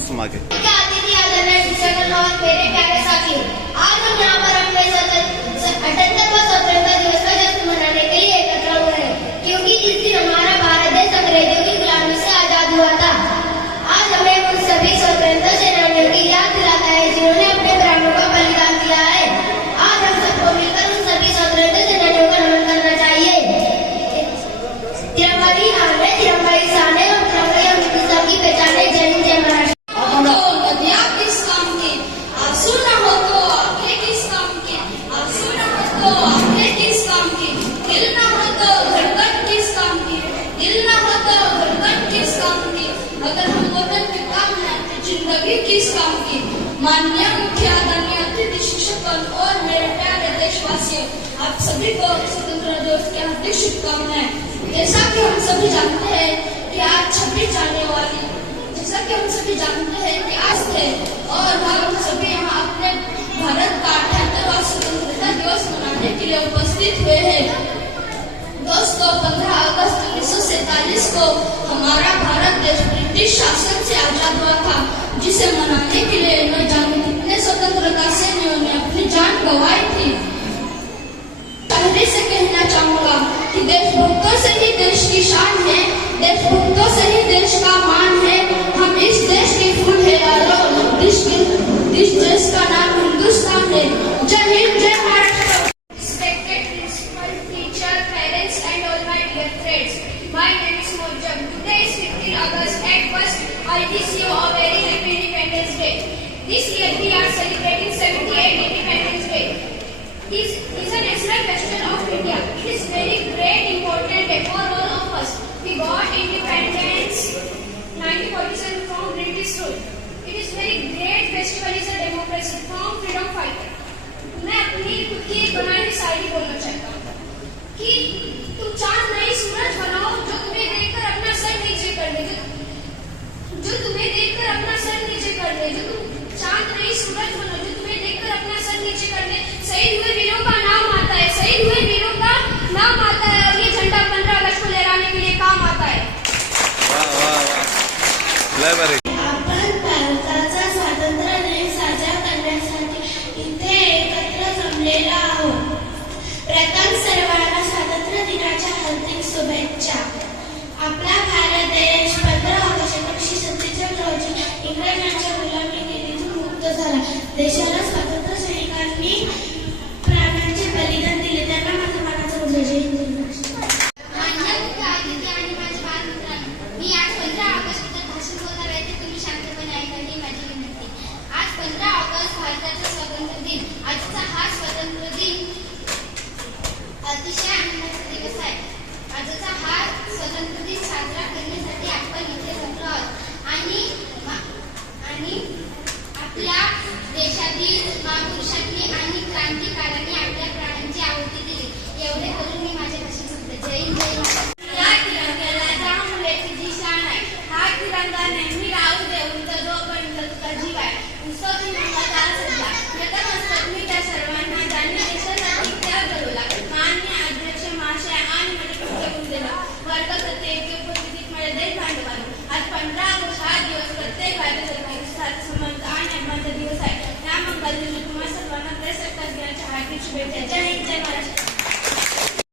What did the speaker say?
प्यारे साथियों आज हम यहाँ पर अपने अठहत्तरवा स्वतंत्रता दिवस का जश्न मनाने के लिए एकत्र हुए हैं क्योंकि इस दिन हमारा भारत देश अंग्रेज़ों की गुलामी से आज़ाद हुआ था आज हमें उन सभी स्वतंत्रता सेनानियों की याद दिलाता है जिन्होंने अपने प्राणों का बलिदान दिया है आज हम सबको मिलकर उन सभी स्वतंत्रता सेनानियों को नमन करना चाहिए तिरंगा की आन है तिरंगा की शान है और तिरंगा ही हमारी सबकी पहचान है जय हिंद जय महाराष्ट्र तो नदियाँ किस काम की आँसू न हो तो आँखें किस काम की आँसू न हो तो आँखें किस काम की दिल न हो तो धड़कन किस काम की दिल न हो तो धड़कन किस काम की अगर हम वतन के काम हैं तो ज़िंदगी किस काम की माननीय मुख्य आदरणीय अतिथि शिक्षकगण और मेरे प्यारे देशवासियों आप सभी को स्वतंत्रता दिवस की हार्दिक शुभकामनाएँ। जैसा कि हम सभी जानते हैं कि आज छब्बीस जाने वाली जैसा कि हम सभी जानते हैं कि आज थे और हम सभी यहाँ अपने भारत का अठहत्तरवा स्वतंत्रता दिवस मनाने के लिए उपस्थित हुए हैं। दोस्तों 15 अगस्त उन्नीस को हमारा भारत देश ब्रिटिश शासन से आज़ाद हुआ था, जिसे मनाने जान गंवाई थी पहले से कहना चाहूँगा कि देशभक्तों से ही देश की शान है देशभक्तों से ही देश का मान है हम इस देश के फूल है और इस इस देश का नाम हिंदुस्तान है जय हिंद जय Maharashtra Respected principal, teacher, parents and all my dear friends. My name is Mojam. Today is 15 August and first I wish you a very happy Independence Day. This year we are celebrating 78 Independence Day. This is a national festival of India. It is very great important day for all of us. We got independence 1947 from British rule. It is very great festival is a democracy from freedom fighter. मैं अपनी खुद की बनाई हुई शायरी बोलना चाहता हूँ कि तुम चाँद नहीं जमलेलो प्रथम सर्वांना